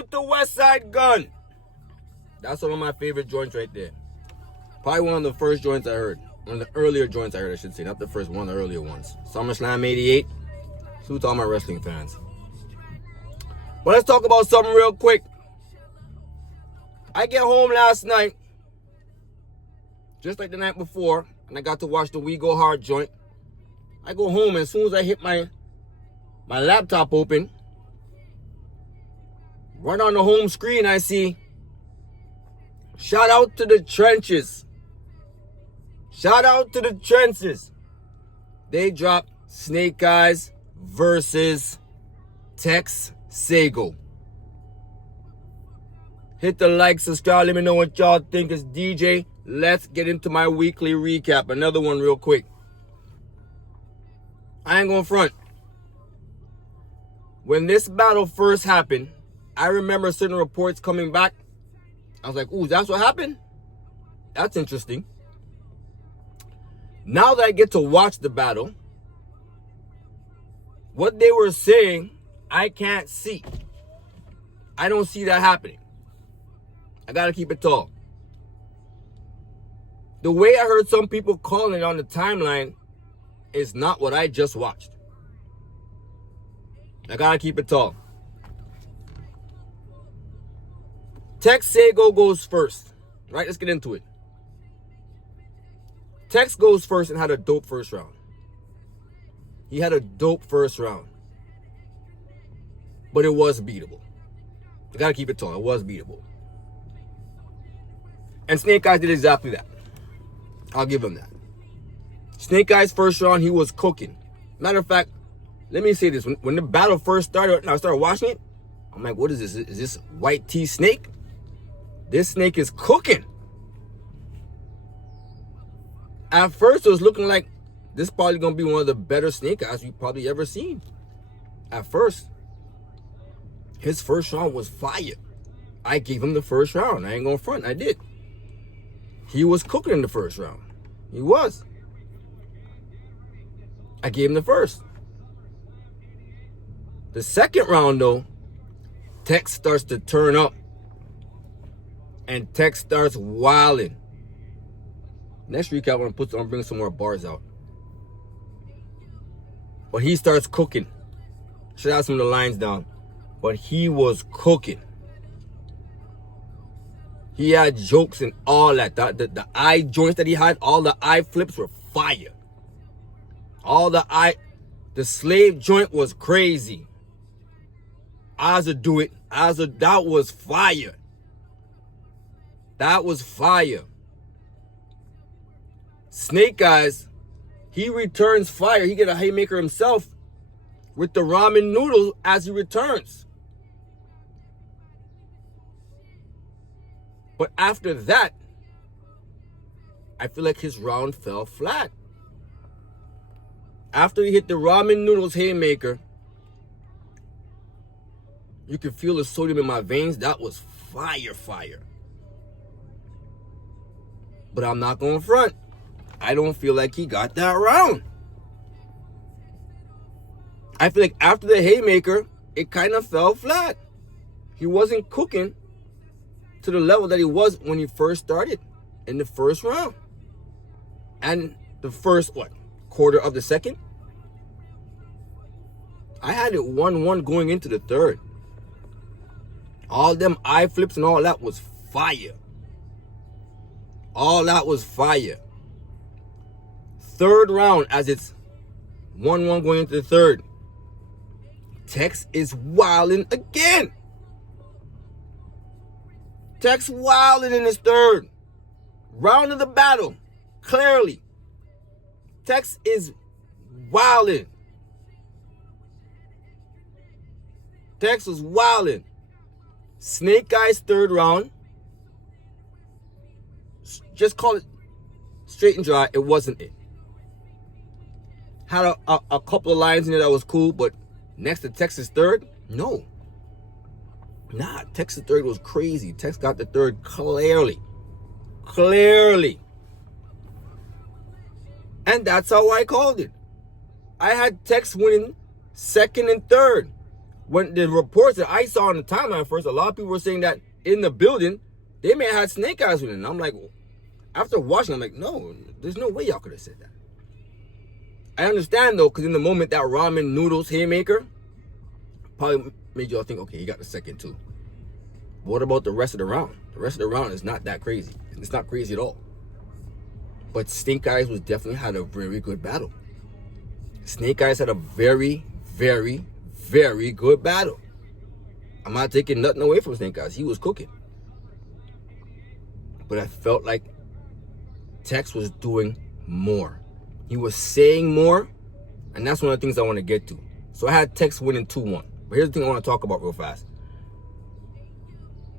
Salute to West Side Gun. That's one of my favorite joints right there. Probably one of the first joints I heard. One of the earlier joints I heard, I should say. Not the first one, the earlier ones. SummerSlam 88. Salute to all my wrestling fans. But let's talk about something real quick. I get home last night, just like the night before, and I got to watch the We Go Hard joint. I go home, and as soon as I hit my laptop open, right on the home screen, I see, shout out to the trenches. Shout out to the trenches. They dropped Snake Eyes versus Tex Saygo. Hit the like, subscribe, let me know what y'all think. It's DJ. Let's get into my weekly recap. Another one real quick. I ain't gonna front. When this battle first happened, I remember certain reports coming back. I was like, ooh, that's what happened? That's interesting. Now that I get to watch the battle, what they were saying, I can't see. I don't see that happening. I gotta keep it tall. The way I heard some people calling it on the timeline is not what I just watched. I gotta keep it tall. Tex Saygo goes first. Right, let's get into it. Tex goes first and had a dope first round. He had a dope first round. But it was beatable. I gotta keep it tall. It was beatable. And Snake Eyes did exactly that. I'll give him that. Snake Eyes first round, he was cooking. Matter of fact, let me say this. When the battle first started, and I started watching it, I'm like, what is this? Is this white tea snake? This snake is cooking. At first, it was looking like this is probably going to be one of the better Snake Eyes you've probably ever seen. At first, his first round was fire. I gave him the first round. I ain't going to front. I did. He was cooking in the first round. He was. I gave him the first. The second round, though, Tex starts to turn up. And Tex starts wilding. Next recap, I'm gonna bring some more bars out. But he starts cooking. Should have some of the lines down. But he was cooking. He had jokes and all that. The eye joints that he had, all the eye flips were fire. The slave joint was crazy. Ozza do it. That was fire. That was fire. Snake Eyes, he returns fire. He get a haymaker himself with the ramen noodle as he returns. But after that, I feel like his round fell flat. After he hit the ramen noodles haymaker, you could feel the sodium in my veins. That was fire. But I'm not going front. I don't feel like he got that round. I feel like after the haymaker, it kind of fell flat. He wasn't cooking to the level that he was when he first started in the first round. And the first, quarter of the second? I had it 1-1 going into the third. All them eye flips and all that was fire. All that was fire. Third round, as it's 1-1 going into the third, Tex is wilding again. Tex wilding in his third round of the battle. Clearly, Tex is wilding. Tex was wilding. Snake Eyes third round. Just call it straight and dry. It wasn't it. Had a couple of lines in there that was cool, but next to Tex's third, no. Nah, Tex's third was crazy. Tex got the third clearly. And that's how I called it. I had Tex winning second and third. when the reports that I saw on the timeline first, a lot of people were saying that in the building, they may have had Snake Eyes with it. And I'm like, after watching, I'm like, no, there's no way y'all could have said that. I understand, though, because in the moment, that ramen noodles haymaker probably made y'all think, okay, he got the second, too. But what about the rest of the round? The rest of the round is not that crazy. It's not crazy at all. But Snake Eyes was definitely had a very good battle. Snake Eyes had a very, very, very good battle. I'm not taking nothing away from Snake Eyes. He was cooking. But I felt like Tex was doing more. He was saying more, and that's one of the things I want to get to. So I had Tex winning 2-1. But here's the thing I want to talk about real fast.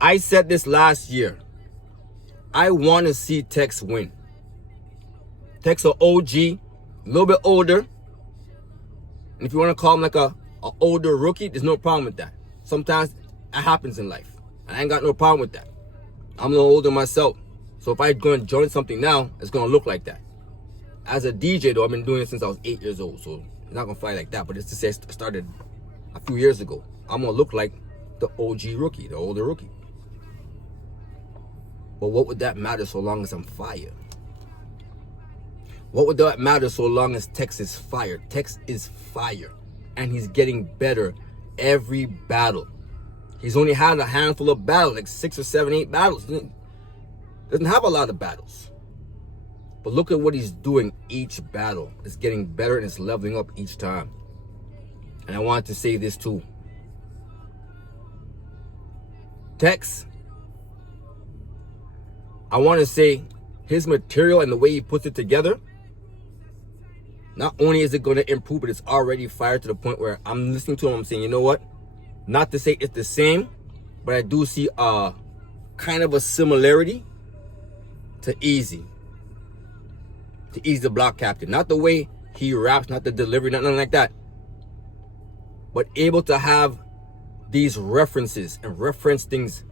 I said this last year. I want to see Tex win. Tex an OG, a little bit older. And if you want to call him like a older rookie, there's no problem with that. Sometimes that happens in life. And I ain't got no problem with that. I'm a little older myself. So if I go and join something now, it's going to look like that. As a DJ, though, I've been doing it since I was 8 years old. So it's not going to fly like that. But it's to say it started a few years ago. I'm going to look like the OG rookie, the older rookie. But what would that matter so long as I'm fired? What would that matter so long as Tex is fired? Tex is fire. And he's getting better every battle. He's only had a handful of battles, like 6 or 7, 8 battles. Doesn't have a lot of battles. But look at what he's doing each battle. It's getting better and it's leveling up each time. And I wanted to say this too. Tex, I want to say his material and the way he puts it together, not only is it going to improve, but it's already fired to the point where I'm listening to him, I'm saying, you know what? Not to say it's the same, but I do see a kind of a similarity to Easy. To Easy the Block Captain. Not the way he raps, not the delivery, nothing like that. But able to have these references and reference things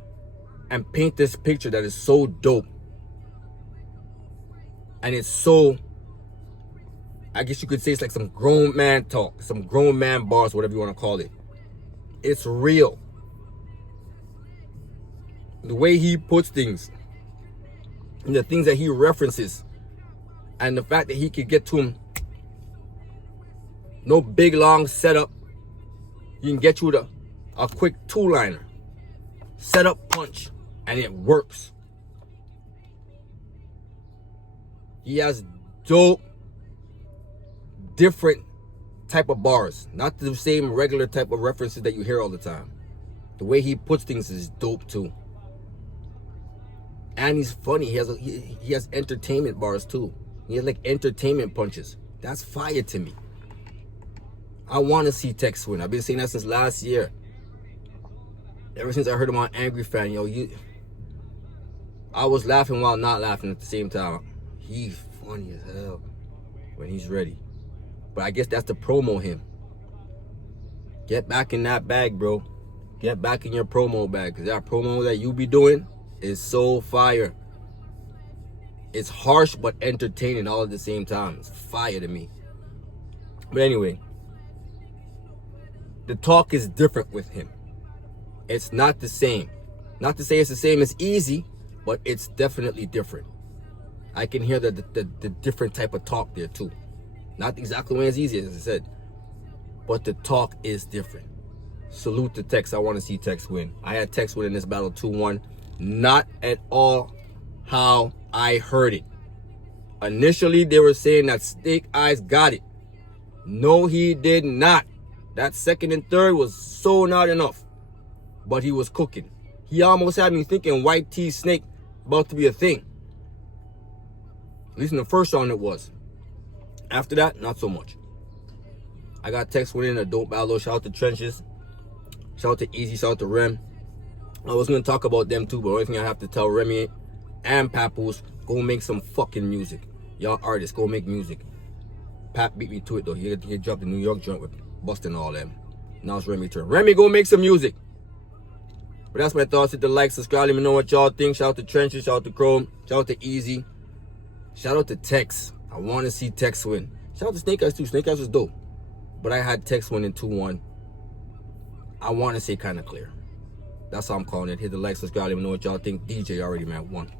and paint this picture that is so dope. And it's so, I guess you could say it's like some grown man talk, some grown man bars, whatever you want to call it. It's real. The way he puts things, and the things that he references, and the fact that he could get to him, no big long setup. You can get you with a quick 2-liner, setup punch, and it works. He has dope, different type of bars, not the same regular type of references that you hear all the time. The way he puts things is dope too. And he's funny. He has entertainment bars too. He has like entertainment punches. That's fire to me. I want to see Tex win. I've been saying that since last year. Ever since I heard him on Angry Fan, I was laughing while not laughing at the same time. He's funny as hell when he's ready. But I guess that's the promo him. Get back in that bag, bro. Get back in your promo bag. Because that promo that you be doing is so fire. It's harsh but entertaining all at the same time. It's fire to me. But anyway, the talk is different with him. It's not the same. Not to say it's the same as Easy, but it's definitely different. I can hear the different type of talk there too. Not exactly as easy as I said, but the talk is different. Salute to Tex. I want to see Tex win. I had Tex win in this battle 2-1. Not at all how I heard it. Initially, they were saying that Snake Eyes got it. No, he did not. That second and third was so not enough. But he was cooking. He almost had me thinking White T Snake about to be a thing. At least in the first round it was. After that, not so much. I got Tex winning a dope battle. Shout out to Trenches. Shout out to Easy. Shout out to Rem. I was going to talk about them too, but the only thing I have to tell Remy and Papoose, go make some fucking music. Y'all artists, go make music. Pap beat me to it though. He dropped the New York joint with busting all them. Now it's Remy's turn. Remy, go make some music. But that's my thoughts. Hit the like, subscribe, let me know what y'all think. Shout out to Trenches, shout out to Chrome, shout out to Easy. Shout out to Tex. I want to see Tex win. Shout out to Snake Eyes too. Snake Eyes was dope. But I had Tex winning 2-1. I want to say kind of clear. That's how I'm calling it. Hit the like, subscribe, let me know what y'all think. DJ already, man, 1.